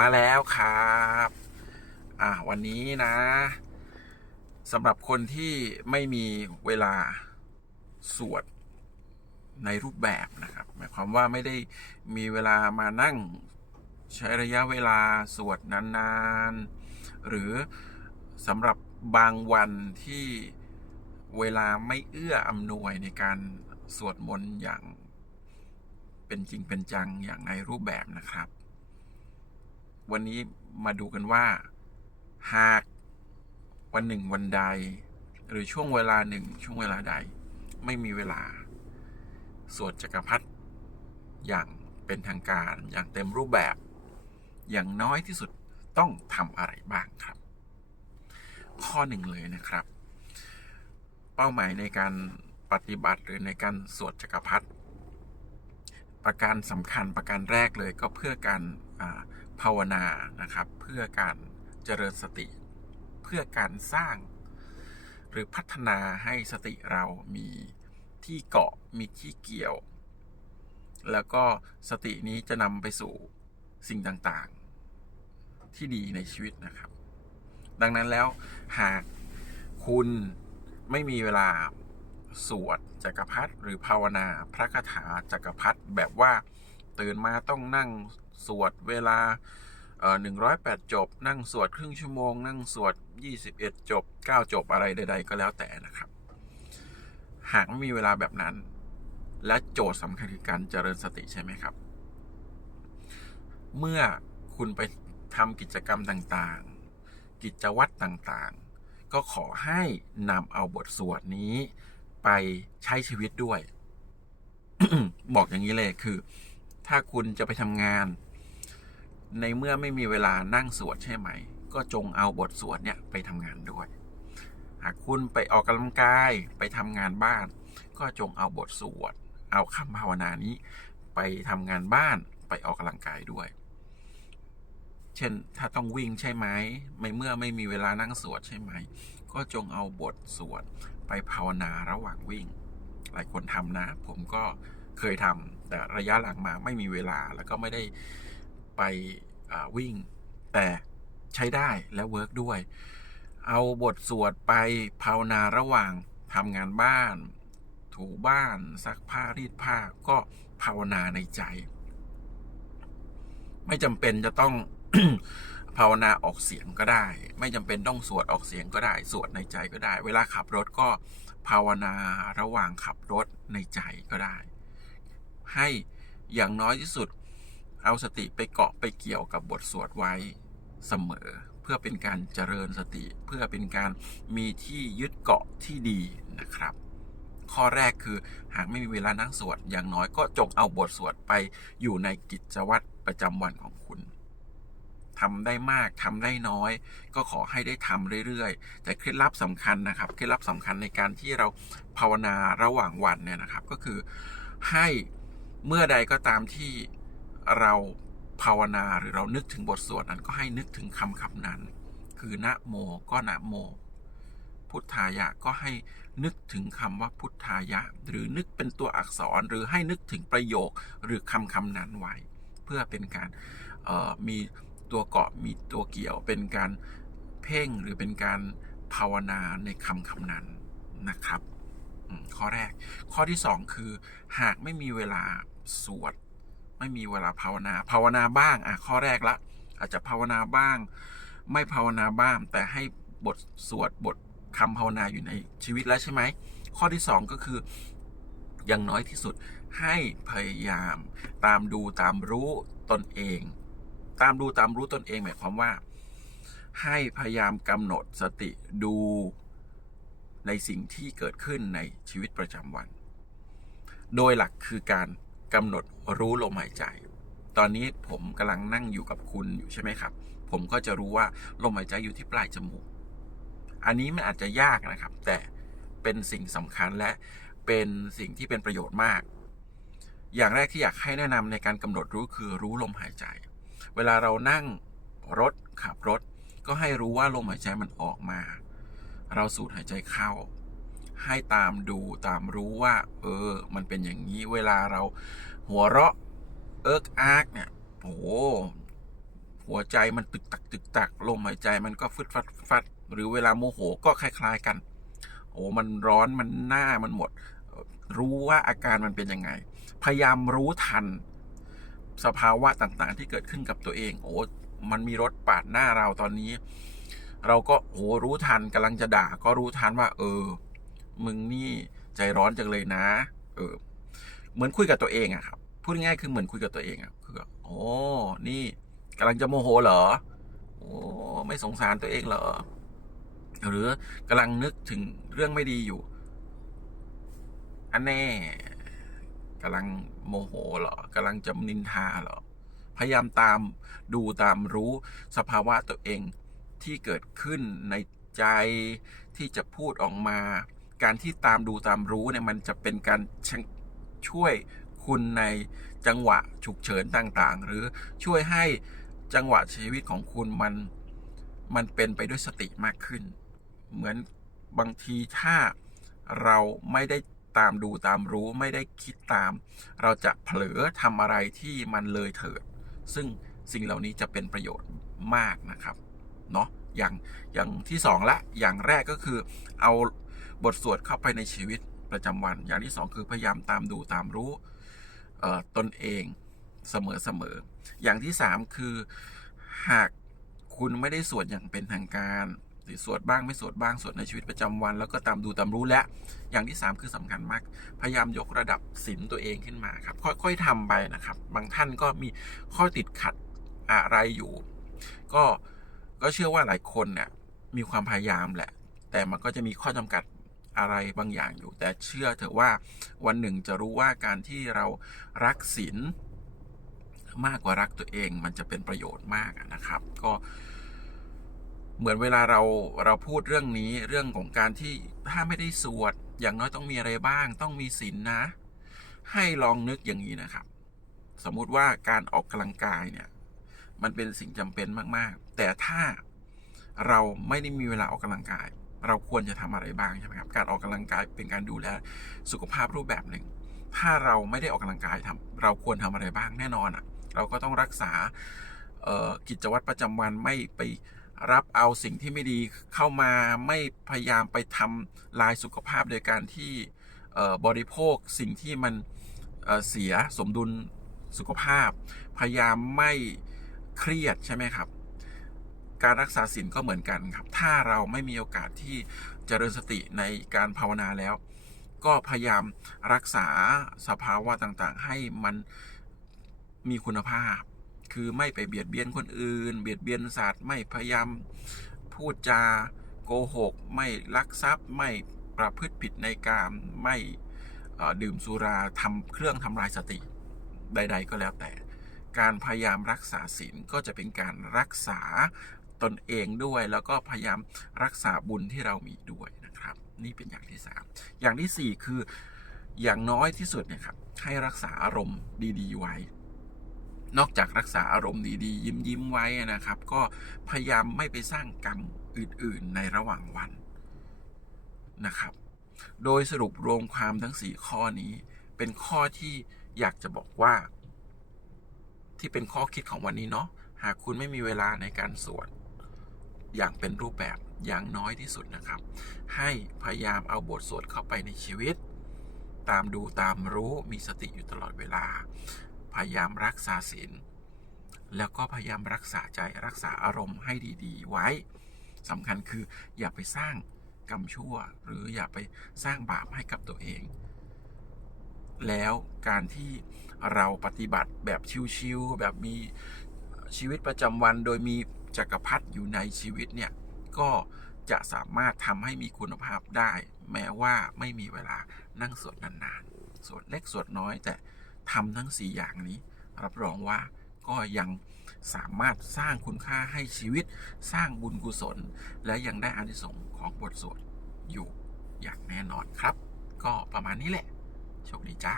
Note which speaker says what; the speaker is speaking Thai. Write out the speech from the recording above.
Speaker 1: มาแล้วครับ อะวันนี้นะสำหรับคนที่ไม่มีเวลาสวดในรูปแบบนะครับหมายความว่าไม่ได้มีเวลามานั่งใช้ระยะเวลาสวดนานๆ หรือสำหรับบางวันที่เวลาไม่เอื้ออำนวยในการสวดมนต์อย่างเป็นจริงเป็นจังอย่างในรูปแบบนะครับ วันนี้มาดูกันว่า หากวันหนึ่งวันใด หรือช่วงเวลาหนึ่งช่วงเวลาใด ไม่มีเวลา สวดจักรพรรดิอย่างเป็นทางการอย่างเต็มรูปแบบ อย่างน้อยที่สุดต้องทำอะไรบ้างครับ ข้อหนึ่งเลยนะครับ เป้าหมายในการปฏิบัติหรือในการสวดจักรพรรดิประการสำคัญประการแรกเลยก็เพื่อการ ภาวนานะครับ เพื่อการเจริญสติ เพื่อการสร้าง หรือพัฒนาให้สติเรามีที่เกาะมีที่เกี่ยว แล้วก็สตินี้จะนำไปสู่สิ่งต่างๆ ที่ดีในชีวิตนะครับ ดังนั้นแล้วหากคุณไม่มีเวลาสวดจักรพรรดิหรือภาวนาพระคาถาจักรพรรดิแบบว่าตื่นมาต้องนั่ง สวดเวลาหนึ่งร้อยแปดจบ นั่งสวดครึ่งชั่วโมง นั่งสวด21จบ9จบอะไรใด ๆ ก็แล้วแต่นะครับ หากไม่มีเวลาแบบนั้น และโจทย์สำคัญคือการเจริญสติใช่ไหมครับ เมื่อคุณไปทำกิจกรรมต่างๆ กิจวัตรต่างๆ ก็ขอให้นำเอาบทสวดนี้ไปใช้ชีวิตด้วย บอกอย่างนี้เลยคือ ถ้าคุณจะไปทำงาน ในเมื่อไม่มีเวลานั่งสวดใช่ไหม ก็จงเอาบทสวดเนี่ยไปทำงานด้วย หากคุณไปออกกำลังกายไปทำงานบ้าน ก็จงเอาบทสวด เอาคำภาวนานี้ ไปทำงานบ้านไปออกกำลังกายด้วย เช่นถ้าต้องวิ่งใช่ไหมไม่เมื่อไม่มีเวลานั่งสวดใช่ไหม ก็จงเอาบทสวด ไปภาวนาระหว่างวิ่ง หลายคนทำนะ ผมก็เคยทำแต่ระยะหลังมาไม่มีเวลาแล้วก็ไม่ได้ไป วิ่ง แต่ใช้ได้และเวิร์กด้วย เอาบทสวดไปภาวนาระหว่างทำงานบ้าน ถูบ้านซักผ้ารีดผ้าก็ภาวนาในใจ ไม่จำเป็นจะต้องภาวนาออกเสียงก็ได้ ไม่จำเป็นต้องสวดออกเสียงก็ได้ สวดในใจก็ได้ เวลาขับรถก็ภาวนาระหว่างขับรถในใจก็ได้ ให้อย่างน้อยที่สุด เอาสติไปเกาะไปเกี่ยวกับบทสวดไว้เสมอ เพื่อเป็นการเจริญสติ เพื่อเป็นการมีที่ยึดเกาะที่ดีนะครับ ข้อแรกคือหากไม่มีเวลานั่งสวดอย่างน้อยก็จงเอาบทสวดไปอยู่ในกิจวัตรประจำวันของคุณทำได้มากทำได้น้อย ก็ขอให้ได้ทำเรื่อยๆ แต่เคล็ดลับสำคัญนะครับ เคล็ดลับสำคัญในการที่เราภาวนาระหว่างวันเนี่ยนะครับ ก็คือให้เมื่อใดก็ตามที่ เราภาวนาหรือเรานึกถึงบทสวดนั้นก็ให้นึกถึงคำคำนั้น คือนะโมก็นะโม พุทธายะก็ให้นึกถึงคำว่าพุทธายะ หรือนึกเป็นตัวอักษรหรือให้นึกถึงประโยคหรือคำคำนั้นไว้ เพื่อเป็นการมีตัวเกาะมีตัวเกี่ยวเป็นการเพ่งหรือเป็นการภาวนาในคำคำนั้นนะครับข้อแรกข้อที่สองคือ หากไม่มีเวลาสวด ไม่มีเวลาภาวนา ภาวนาบ้างอะข้อแรกละ อาจจะภาวนาบ้าง ไม่ภาวนาบ้าง แต่ให้บทสวดบทคำภาวนาอยู่ในชีวิตแล้วใช่ไหม ข้อที่สองก็คืออย่างน้อยที่สุดให้พยายาม ตามดูตามรู้ตนเอง ตามดูตามรู้ตนเองหมายความว่า ให้พยายามกำหนดสติดูในสิ่งที่เกิดขึ้นในชีวิตประจำวัน โดยหลักคือการ กำหนดรู้ลมหายใจ ตอนนี้ผมกำลังนั่งอยู่กับคุณอยู่ใช่ไหมครับ ผมก็จะรู้ว่าลมหายใจอยู่ที่ปลายจมูก อันนี้มันอาจจะยากนะครับ แต่เป็นสิ่งสำคัญและเป็นสิ่งที่เป็นประโยชน์มาก อย่างแรกที่อยากให้แนะนำในการกำหนดรู้คือรู้ลมหายใจ เวลาเรานั่งรถขับรถ ก็ให้รู้ว่าลมหายใจมันออกมา เราสูดหายใจเข้า ให้ตามดูตามรู้ว่า เออ มันเป็นอย่างนี้เวลาเราหัวเราะเอิกอาร์กเนี่ยโอ้หัวใจมันตึกตักตึกตักลมหายใจมันก็ฟึดฟัดฟัด หรือเวลาโมโหก็คล้ายๆกัน โอ้มันร้อนมันหน้ามันหมด รู้ว่าอาการมันเป็นยังไง พยายามรู้ทัน สภาวะต่างๆ ที่เกิดขึ้นกับตัวเอง โอ้มันมีรถปาดหน้าเราตอนนี้ เราก็โอ้รู้ทันกำลังจะด่าก็รู้ทันว่า เออ มึงนี่ใจร้อนจังเลยนะ เออ เหมือนคุยกับตัวเองอะครับ พูดง่ายคือเหมือนคุยกับตัวเองอะคือแบบโอ้นี่กำลังจะโมโหเหรอ โอ้ไม่สงสารตัวเองเหรอ หรือกำลังนึกถึงเรื่องไม่ดีอยู่ อันแน่กำลังโมโหเหรอกำลังจะนินทาเหรอ พยายามตามดูตามรู้สภาวะตัวเองที่เกิดขึ้นในใจที่จะพูดออกมา การที่ตามดูตามรู้เนี่ยมันจะเป็นการช่วยคุณในจังหวะฉุกเฉินต่างๆ หรือช่วยให้จังหวะชีวิตของคุณมันมันเป็นไปด้วยสติมากขึ้น เหมือนบางทีถ้าเราไม่ได้ตามดูตามรู้ไม่ได้คิดตาม เราจะเผลอทำอะไรที่มันเลยเถิด ซึ่งสิ่งเหล่านี้จะเป็นประโยชน์มากนะครับเนาะอย่างอย่างที่สองละอย่างแรกก็คือเอา บทสวดเข้าไปในชีวิตประจำวัน อย่างที่สองคือพยายามตามดูตามรู้ตนเองเสมอเสมออย่างที่สามคือหากคุณไม่ได้สวดอย่างเป็นทางการหรือสวดบ้างไม่สวดบ้างสวดในชีวิตประจำวัน แล้วก็ตามดูตามรู้และ อย่างที่ 3 คือสำคัญมาก พยายามยกระดับศีลตัวเองขึ้นมาครับ ค่อยๆทำไปนะครับ บางท่านก็มีข้อติดขัดอะไรอยู่ ก็ก็เชื่อว่าหลายคนเนี่ยมีความพยายามแหละ แต่มันก็จะมีข้อจำกัด อะไรบางอย่างอยู่ แต่เชื่อเถอะว่าวันหนึ่งจะรู้ว่าการที่เรารักศีลมากกว่ารักตัวเองมันจะเป็นประโยชน์มากนะครับ ก็เหมือนเวลาเราเราพูดเรื่องนี้เรื่องของการที่ถ้าไม่ได้สวด อย่างน้อยต้องมีอะไรบ้าง ต้องมีศีลนนะ ให้ลองนึกอย่างนี้นะครับ สมมุติว่าการออกกำลังกายเนี่ย มันเป็นสิ่งจำเป็นมาก ๆ แต่ถ้าเราไม่ได้มีเวลาออกกำลังกาย เราควรจะทำอะไรบ้างใช่ไหมครับ การออกกำลังกายเป็นการดูแลสุขภาพรูปแบบหนึ่ง ถ้าเราไม่ได้ออกกำลังกายทำเราควรทำอะไรบ้างแน่นอนอะ เราก็ต้องรักษากิจวัตรประจำวันไม่ไปรับเอาสิ่งที่ไม่ดีเข้ามาไม่พยายามไปทำลายสุขภาพโดยการที่บริโภคสิ่งที่มันเสียสมดุลสุขภาพ พยายามไม่เครียดใช่ไหมครับ การรักษาศีลก็เหมือนกันครับ ถ้าเราไม่มีโอกาสที่จเจริญสติในการภาวนาแล้ว ก็พยายามรักษาสภาวะต่างๆ ให้มันมีคุณภาพ คือไม่ไปเบียดเบียนคนอื่น เบียดเบียนสัตว์ไม่พยายามพูดจาโกหก ไม่ลักทรัพย์ไม่ประพฤติผิดในการไม่ดื่มสุราทำเครื่องทำลายสติใด ๆ ก็แล้วแต่ การพยายามรักษาศีลก็จะเป็นการรักษา ตนเองด้วย แล้วก็พยายามรักษาบุญที่เรามีด้วยนะครับ นี่เป็นอย่างที่ 3 อย่างที่ 4 คืออย่างน้อยที่สุดเนี่ยครับให้รักษาอารมณ์ดีๆไว้ นอกจากรักษาอารมณ์ดีๆ ยิ้มยิ้มไว้นะครับ ก็พยายามไม่ไปสร้างกรรมอื่นๆในระหว่างวันนะครับ โดยสรุปรวมความทั้ง 4 ข้อนี้ เป็นข้อที่อยากจะบอกว่า ที่เป็นข้อคิดของวันนี้เนาะหากคุณไม่มีเวลาในการสวด อย่างเป็นรูปแบบอย่างน้อยที่สุดนะครับ ให้พยายามเอาบทสวดเข้าไปในชีวิต ตามดูตามรู้มีสติอยู่ตลอดเวลา พยายามรักษาศีลแล้วก็พยายามรักษาใจรักษาอารมณ์ให้ดีๆ ไว้สำคัญคืออย่าไปสร้างกรรมชั่ว หรืออย่าไปสร้างบาปให้กับตัวเอง แล้วการที่เราปฏิบัติแบบชิวๆแบบมีชีวิตประจำวันโดยมี จักรพรรดิอยู่ในชีวิตเนี่ยก็จะสามารถทำให้มีคุณภาพได้ แม้ว่าไม่มีเวลานั่งสวดนานๆสวดเล็กสวดน้อย แต่ทำทั้ง 4 อย่างนี้ รับรองว่าก็ยังสามารถสร้างคุณค่าให้ชีวิต สร้างบุญกุศล และยังได้อานิสงส์ของบทสวดอยู่อย่างแน่นอนครับ ก็ประมาณนี้แหละ โชคดีจ้า